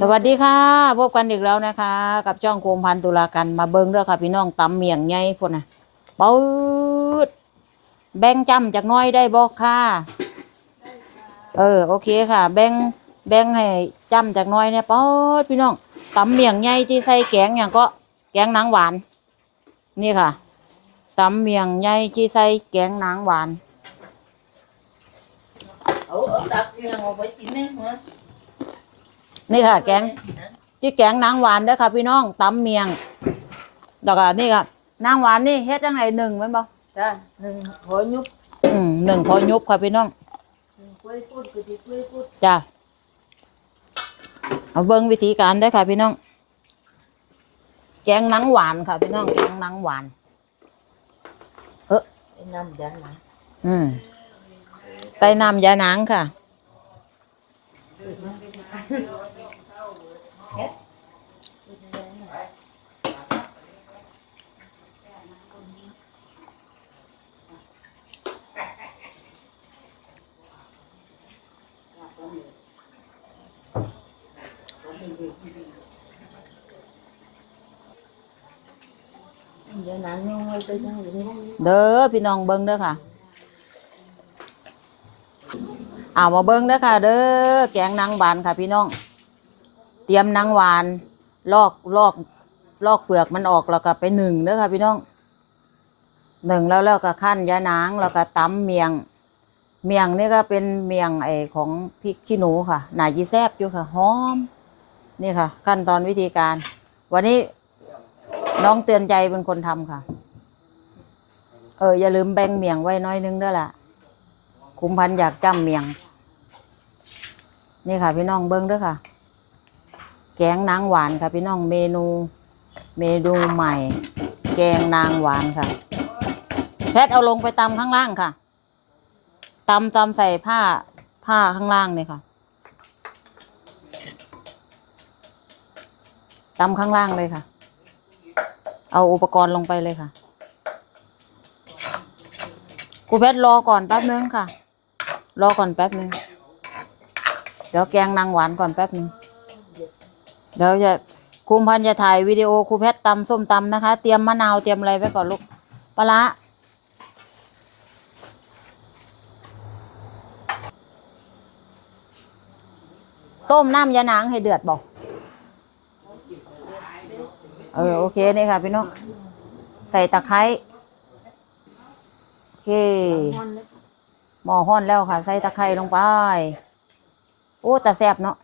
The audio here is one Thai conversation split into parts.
สวัสดีค่ะ พบกันอีกแล้วนะคะ กับช่องโคมพันตุลากันมาเบิ้งเด้อค่ะ พี่น้องตำเมียงใหญ่พุ่นน่ะปืดแบ่งจำจากน้อยได้บอกค่ะเออโอเคค่ะ แบ่งแบ่งให้จำจากน้อยเนี่ยปืดพี่น้องตำเมียงใหญ่ที่ใส่แกงอย่างก็แกงนางหวาน นี่ค่ะตำเมียงใหญ่ที่ใส่แกงนางหวาน ở ở đặt nhà ngồi với chị nè hả นี่ ค่ะ แกงที่แกงนางหวานเด้อค่ะ พี่น้องตำเมียงแล้วก็นี่ค่ะนางหวานนี่เฮ็ดจังไงหนึ่งแมันบ่ ra hội nhúc อืมหนึ่งพอยุบค่ะพี่น้อง quay phút cái gì quay phút จ้ะเอาเบิ่งวิธีการได้อค่ะ พี่น้อง แกงนางหวานค่ะ พี่น้องแกงนางหวาน em nằm dạ nè อืมใส่น้ำยานางค่ะ เด้อพี่น้องเบิ่งเด้อค่ะเอามาเบิ่งเด้อค่ะ เด้อแกงนางหวานค่ะ พี่น้อง เตรียมนางหวาน ลอกลอกลอกเปลือกมันออกแล้วก็ไปหนึ่งเด้อค่ะ พี่น้องหนึ่งแล้วแล้วก็ขั้นยานางแล้วก็ตำเมียง เมียงนี่ก็เป็นเมียงไอของพริกขี้หนูค่ะหนายีแซบอยู่ค่ะหอม นี่ค่ะ ขั้นตอนวิธีการ วันนี้ น้องเตือนใจเป็นคนทำค่ะ เออ อย่าลืมแบ่งเมียงไว้น้อยนึงด้อล่ะ คุมพันอยากจ้ำเมียง นี่ค่ะ พี่น้องเบิ้งเด้อค่ะ แกงนางหวานค่ะ พี่น้องเมนู เมนูใหม่ แกงนางหวานค่ะ แพทย์เอาลงไปตำข้างล่างค่ะตำตำใส่ผ้าผ้าข้างล่างเลยค่ะตำข้างล่างเลยค่ะ เอาอุปกรณ์ลงไปเลยค่ะครูเพชรรอก่อนแป๊บนึงค่ะ รอก่อนแป๊บนึง เดี๋ยวแกงนางหวานก่อนแป๊บนึง เดี๋ยวจะครูพันจะถ่ายวิดีโอครูเพชรตำส้มตำนะคะ เตรียมมะนาวเตรียมอะไรไว้ก่อนลูกปลาร้าต้มน้ำยานางให้เดือดบอก เออโอเคนี่ค่ะพี่น้องใส่ตะไคร้โอเคหม้อห้อนแล้วค่ะ ใส่ตะไคร้ลงไป โอ้ตาแซบเนาะ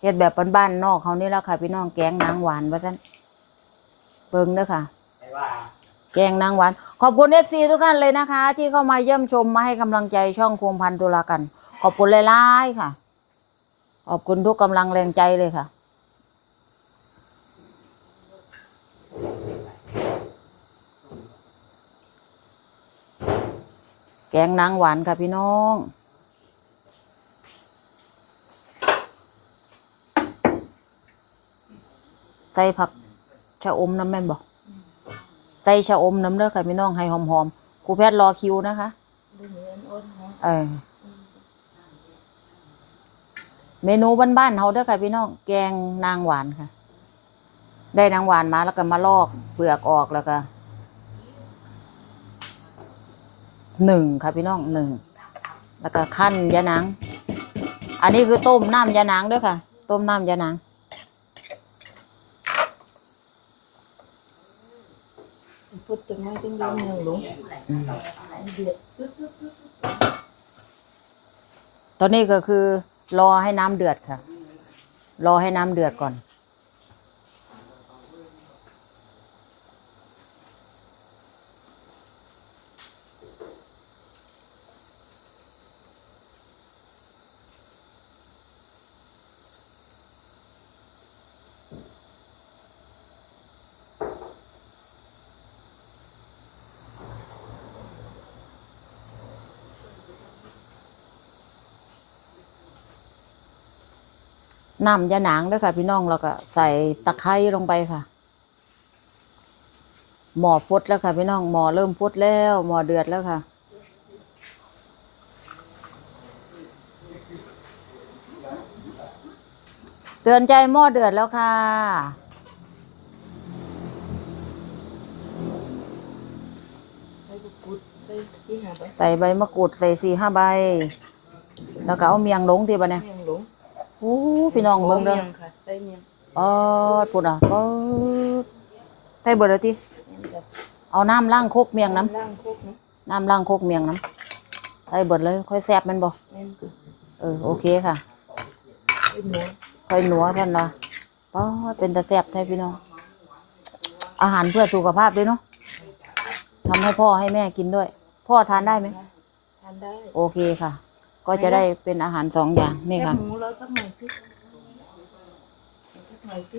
เฮ็ดแบบบ้านๆนอกเขานี่แล้วค่ะ พี่น้องแกงนางหวานว่าซั่นเบิ่งเด้อค่ะแกงนางหวาน ขอบคุณเอฟซีทุกท่านเลยนะคะ ที่เข้ามาเยี่ยมชมมาให้กำลังใจช่องโคมพันธุ์ตุลากัน ขอบคุณหลายๆค่ะ ขอบคุณทุกกำลังแรงใจเลยค่ะ แกงนางหวานค่ะพี่น้องใส่ผักชะอมน้ำแม่นบอกใส่ชะอมน้ำเด้อค่ะพี่น้องให้หอมๆครูแพทย์รอคิวนะคะ đưa người ăn ôn hả เออเมนูบ้านๆเขาเด้อค่ะพี่น้อง แกงนางหวานค่ะ ได้นางหวานมาแล้วก็มาลอกเปลือกออกแล้วก็ หนึ่งค่ะพี่น้องหนึ่งแล้วก็ขั้นยะนางอันนี้คือต้มน้ำยะนางเด้วยค่ะ ต้มน้ำยะนาง phút từng mấy tiếng đêm nhiều đúng Việt ตอนนี้ก็คือรอให้น้ำเดือดค่ะ รอให้น้ำเดือดก่อน น้ำยาหนางด้วยค่ะ พี่น้องแล้วก็ใส่ตะไคร้ลงไปค่ะ หม้อฟดแล้วค่ะ พี่น้องหม้อเริ่มฟดแล้ว หม้อเดือดแล้วค่ะ เตือนใจหม้อเดือดแล้วค่ะใส่ใบมะกรูดใส่สี่ห้าใบ แล้วก็เอาเมียงลงทีบ้านเนี่ย โอ้พี่น้องเบิ่งเด้อมียค่ะใส่เมียงเออปุ่นอะเออใส่เบิดเลยทีเมียงกับเอาน้ำล้างโคกเมียงน้ล่างโคกนะำน้ำล้างโคกเมียงน้ำใส่เบิดเลย ค่อยแซ่บแมันบ่เมียงกับเออโอเคค่ะเป็นหมูค่อยหนัวท่านละป้าเป็นตาแซ่บแท้พี่น้อง อาหารเพื่อสุขภาพด้วยเนาะทำให้พ่อให้แม่กินด้วย พ่อทานได้ไหมทานได้ โอเคค่ะ ก็จะได้เป็นอาหารสองอย่างนี่แค่ค่ะ หมูเราสักหน่อยสิสักหน่อยสิ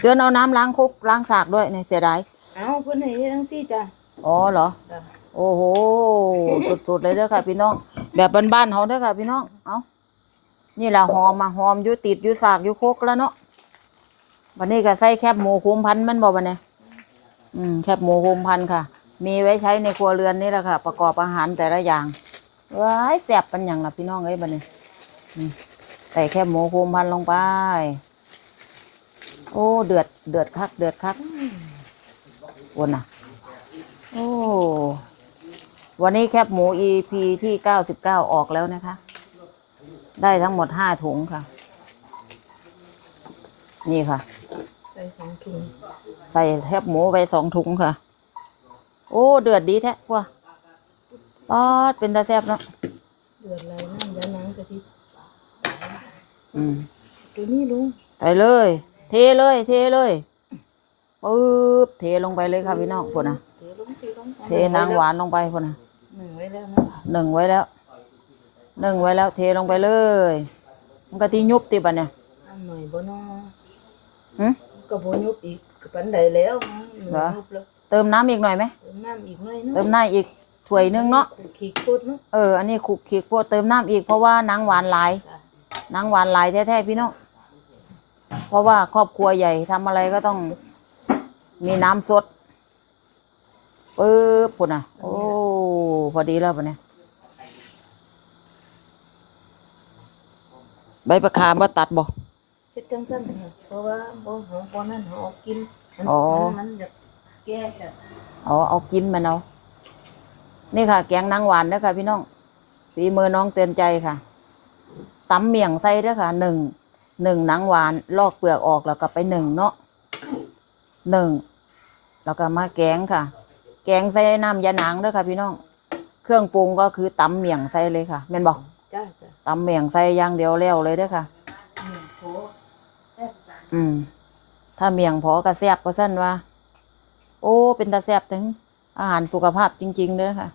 เดือนเอาน้ำล้างคุกล้างสากด้วยเนี่ยเสียดาย เอาเพื่อนให้ทั้งที่จ้ะอ๋อเหรอ จ้ะโอ้โห สุดๆเลยเด้อค่ะพี่น้อง แบบบ้านๆเขาเด้อค่ะพี่น้อง เอานี่แหละหอมมาหอมอยู่ติดอยู่สากอยู่โคกแล้วเนาะ วันนี้ก็ใส่แคบหมูคุมพันธุ์แมันบอกวันนี้อืมแคบหมูคุมพันธุ์ค่ะ มีไว้ใช้ในครัวเรือนนี่แหละค่ะ ประกอบอาหารแต่ละอย่าง ว้ายแซ่บเป็นอย่างละพี่น้องเอ้ยบันนี้อืมใส่แคบหมูคุมพันธุ์ลงไป โอ้ เดือด เดือดคัก เดือดคักวนน่ะ โอ้ วันนี้แคบหมู EP ที่เก้าสิบเก้าออกแล้วนะคะ ได้ทั้งหมดห้าถุงค่ะ นี่ค่ะ ใส่สองถุง ใส่แคบหมูไปสองถุงค่ะ โอ้ เดือดดีแท้พวก ปอดเป็นตาแซบเนาะเดือดไรน้ำยาหนังกะทิอืมตัวนี้ลุงใส่เลย เทเลย เทเลยปึ๊บเทลงไปเลยค่ะพี่น้องพวกนะเทลงเทลงเทนางหวานลงไปพวกนะหนึ่งไว้แล้วนะหนึ่งไว้แล้วหนึ่งไว้แล้ว เทลงไปเลย มันก็ที่ยุบติบันเนี่ยอันหน่อยบ่นอหึก็บ่ยุบอีกปันใดแล้วนเหรอยุบแล้วเติมน้ำอีกหน่อยไหมเติมน้ำอีกหน่อยนาะเติมน้ำอีก ถ้วยหนึงเนาะ ขีดโคตรเนาะเออ อันนี้ขลุกขีกพวกเติมน้ำอีกเพราะว่านางหวานหลายจ้ะนางหวานหลายแท้ๆพี่น้อง เพราะว่าครอบครัวใหญ่ทำอะไรก็ต้องมีน้ำสดปึ๊บปุ่นอะ โอ้ พอดีแล้วปุ่นเนี่ย ใบประคามว่าตัดบ่ เฮ็ดจังซั่นค่ะเพราะว่าบ่หอมบ่นั่นหอมกินมันอ๋อ มันมันจะแก้จ้ะอ๋อ เอากินมันเอา นี่ค่ะ แกงนางหวานเด้อค่ะพี่น้องฝีมือน้องเตือนใจค่ะตำเมี่ยงใส่เด้อค่ะหนึ่งหนึ่งนางหวานลอกเปลือกออกแล้วก็ไปหนึ่งเนาะหนึ่งแล้วก็มาแกงค่ะ แกงใส่น้ำยาหนังเด้อค่ะ พี่น้อง เครื่องปรุงก็คือตำเมี่ยงใส่เลยค่ะแม่นบอกจ้าจ้ะตำเมี่ยงใส่อย่างเดียวแล้วเลยเด้อค่ะนี่โถแซ่บจ้ะอืม ถ้าเมี่ยงพอกระแซบก็สั้นว่า โอ้ เป็นตาแซบถึง อาหารสุขภาพจริง ๆเด้อค่ะ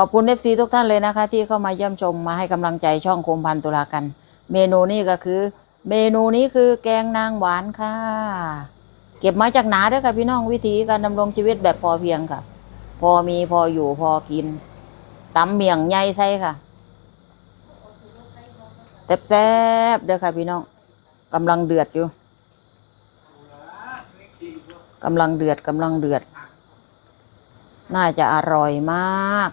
ขอบคุณเอฟซีทุกท่านเลยนะคะ ที่เข้ามาเยี่ยมชมมาให้กำลังใจช่องโคมพันตุลากัน เมนูนี้ก็คือ เมนูนี้คือแกงนางหวานค่ะ เก็บมาจากหนาเด้วยค่ะพี่น้องวิธีการดำรงชีวิตแบบพอเพียงค่ะ พอมีพออยู่พอกินตำเมี่ยงใหญ่ใส่ค่ะแซ่บๆเด้อค่ะพี่น้องกำลังเดือดอยู่กำลังเดือดกำลังเดือด น่าจะอร่อยมาก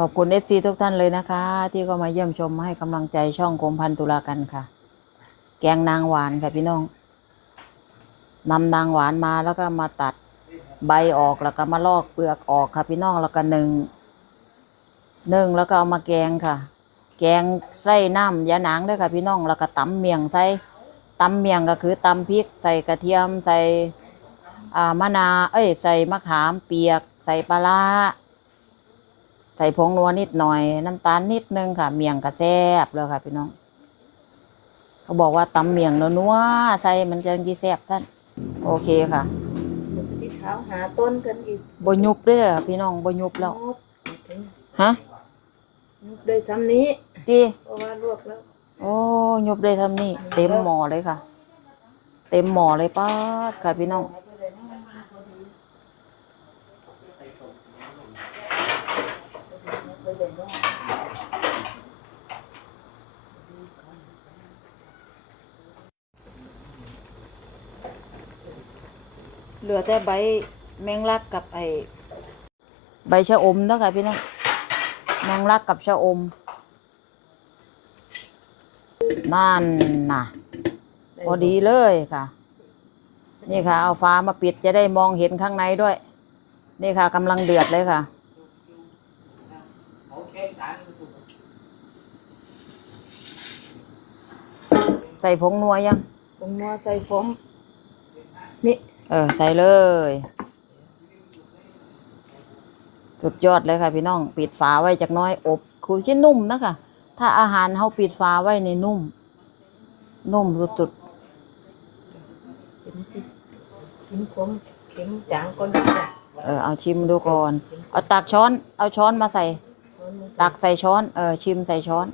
ขอบคุณเอฟซีทุกท่านเลยนะคะ ที่ก็มาเยี่ยมชมให้กำลังใจช่องกรมพันธุลากันค่ะ แกงนางหวานค่ะพี่น้องนำนางหวานมาแล้วก็มาตัดใบออกแล้วก็มาลอกเปลือกออกค่ะพี่น้องแล้วก็หนึ่งหนึ่งแล้วก็เอามาแกงค่ะ แกงใส่น้ำยาหนังด้วยค่ะพี่น้องแล้วก็ตำเมียงใส่ตำเมียงก็คือตำพริก ใส่กระเทียมใส่อ่ามะนาวเอ้ย ใส่มะขามเปียก ใส่ปลาร้า ใส่ผงนัวนิดหน่อย น้ำตาลนิดนึงค่ะ เมี่ยงกระแซบแล้วค่ะ พี่น้อง เขาบอกว่าตำเมี่ยงนัวๆใส่มันจะกี่แซบสั้นโอเคค่ะปกติเอาหาต้นกันอีกบ่ยุบเด้อพี่น้องบ่ยุบแล้วงบถึงฮะงบได้ซ้ำนี้จีเพราะว่าลวกแล้วโอ้ยุบได้ทำนี่เต็มหม้อเลยค่ะ เต็มหม้อเลยป้าดค่ะพี่น้อง เหลือแต่ใบแมงลักกับไอใบชะอมเนาะค่ะพี่น้องแมงลักกับชะอมนั่นน่ะพอดีเลยค่ะ นี่ค่ะ เอาฟ้ามาปิดจะได้มองเห็นข้างในด้วย นี่ค่ะกำลังเดือดเลยค่ะใส่ผงนัวยังผงนัวใส่ผมนี่ เออ ใส่เลย สุดยอดเลยค่ะ พี่น้อง ปิดฝาไว้จากหน้อยอบคือที่นุ่มนะคะ ถ้าอาหารเขาปิดฝาไว้ในนุ่ม นุ่มสุดเข็มที่เข็มผมเข็มจางก่อนจ้ะๆเออเอาชิมดูก่อน เอาตักช้อน เอาช้อนมาใส่เอามือตักใส่ช้อน เออชิมใส่ช้อน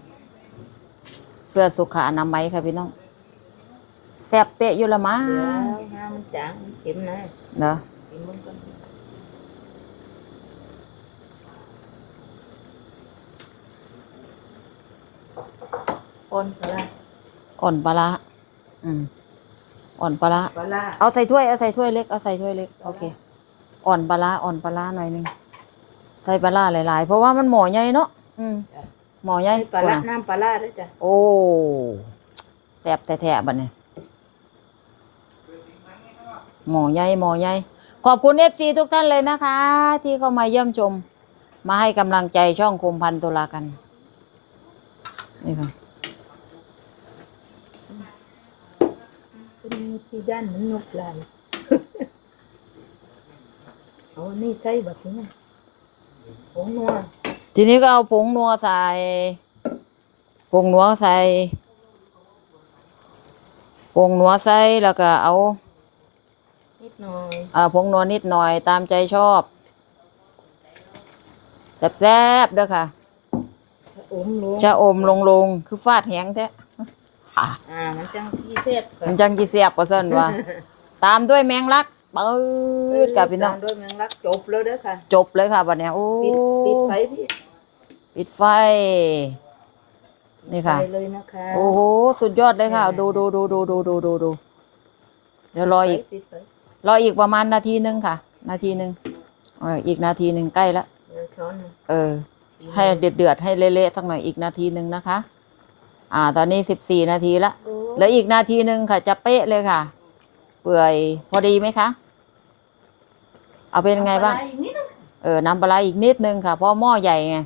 เพื่อสุขอนามัยค่ะพี่น้องแซ่บเปะอยู่ละมั้งเดี๋ยวห้ามันจางมันเข็มนะเนาะเข็มมันก่อนอ่อนปลาร้าอ่อนปลาร้าอืมอ่อนปลาร้าปลาร้าเอาใส่ถ้วย เอาใส่ถ้วยเล็ก เอาใส่ถ้วยเล็ก โอเค อ่อนปลาร้าอ่อนปลาร้าหน่อยหนึง ใส่ปลาร้าหลาย ๆ เพราะว่ามันหมอใหญ่เนาะ อืมหมอใหญ่ใส่ปลาร้าพุ่นน่ะน้ำปลาร้าด้วยจ้ะ โอ้แซ่บแท้ๆบัดนี้ หมอใหญ่หมอใหญ่ขอบคุณเอฟซีทุกท่านเลยนะคะ ที่เข้ามาเยี่ยมชม มาให้กำลังใจช่องคมพันตุลากันนี่ค่ะเป็นที่ด้านมันนกลายเอาอนี่ใส่แบบนี้ผงนัวทีนี้ก็เอาผงนัวใส่ผงนัวใส่ผงนัวใส่แล้วก็เอา หน่อยเอ่อผงนัวนิดหน่อยตามใจชอบแซ่บๆเด้อค่ะชะอมลงชะอมลงลงๆคือฟาดแหงแท้อะอ่ามันจังที่เสร็จมันจังจีเสียบก็เส้นว่า ตามด้วยแมงลักปืดกับพี่น้องตามด้วยแมงลักจบแล้วเด้อค่ะจบเลยค่ะบัดเนี้ยโอ้ปิดปิดไฟพี่ปิดไฟ นี่ค่ะ ไปเลยนะคะโอ้โหสุดยอดเลยค่ะ ดูดูดูดูดูดูดูดูเดี๋ยวรออีก ปิดไฟ รออีกประมาณนาทีหนึ่งค่ะ นาทีหนึ่งเอออีกนาทีหนึ่งใกล้แล้วเดี๋ยวช้อนหนึ่งเออ ให้เดือดเดือดๆให้เละๆสักหน่อยอีกนาทีหนึ่งนะคะ อ่า ตอนนี้สิบสี่นาทีละโอ้เหลืออีกนาทีหนึ่งค่ะ จะเป๊ะเลยค่ะ เปื่อยพอดีไหมคะ เอาเป็นไงบ้างปลอีกนิดนึงเออน้ำปลาร้าอีกนิดนึงค่ะเพราะหม้อใหญ่ไง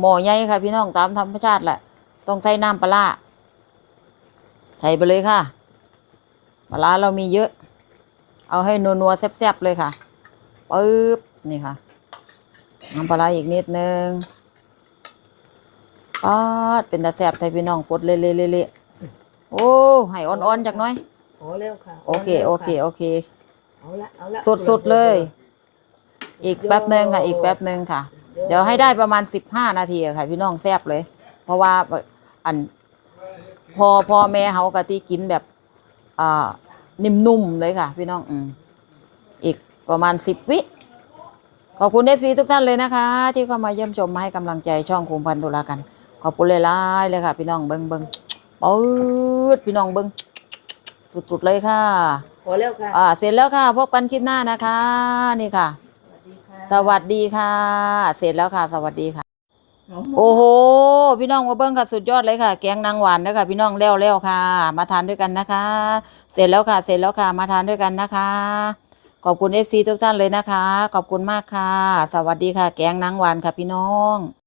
หม้อใหญ่ค่ะ พี่น้องตามธรรมชาติแหละต้องใส่น้ำปลาร้าใส่ไปเลยค่ะปลาร้าเรามีเยอะ เอาให้นัวๆแซ่บๆเลยค่ะปึ๊บนี่ค่ะน้ำปลาร้าอีกนิดนึงป๊าดเป็นตาแซ่บไทยพี่น้องฟดเละๆๆๆโอ้ให้อ่อนๆจากหน้อยพอแล้วค่ะโอเคพโอแล้วเคะโอเคเอาละเอาละสุดๆเลย อีกแป๊บหนึ่งค่ะ อีกแป๊บหนึ่งค่ะ เดี๋ยวให้ได้ประมาณสิบห้านาทีอะค่ะ พี่น้องแซบเลย เพราะว่าอันพอพ่อแม่เขากะที่กินแบบอ่า นิ่มนุ่มเลยค่ะ พี่น้องอืมอีกประมาณสิบวิ ขอบคุณเอฟซีทุกท่านเลยนะคะ ที่เข้ามาเยี่ยมชมมาให้กำลังใจช่องคุมพันธุลากัน ขอบคุณเลยล่ายๆเลยค่ะ พี่น้องเบิงเบิงปืดพี่น้องเบิงสุดๆเลยค่ะ พอแล้วค่ะ อ่า เสร็จแล้วค่ะ พบกันคลิปหน้านะคะ นี่ค่ะ สวัสดีค่ะสวัสดีค่ะเสร็จแล้วค่ะ สวัสดีค่ะหอม โอ้โห พี่น้องมาเบิ้งค่ะสุดยอดเลยค่ะ แกงนางหวานนะคะพี่น้องแล้วแล้วค่ะ มาทานด้วยกันนะคะ เสร็จแล้วค่ะ เสร็จแล้วค่ะ มาทานด้วยกันนะคะ ขอบคุณเอฟซีทุกท่านเลยนะคะ ขอบคุณมากค่ะ สวัสดีค่ะ แกงนางหวานค่ะพี่น้อง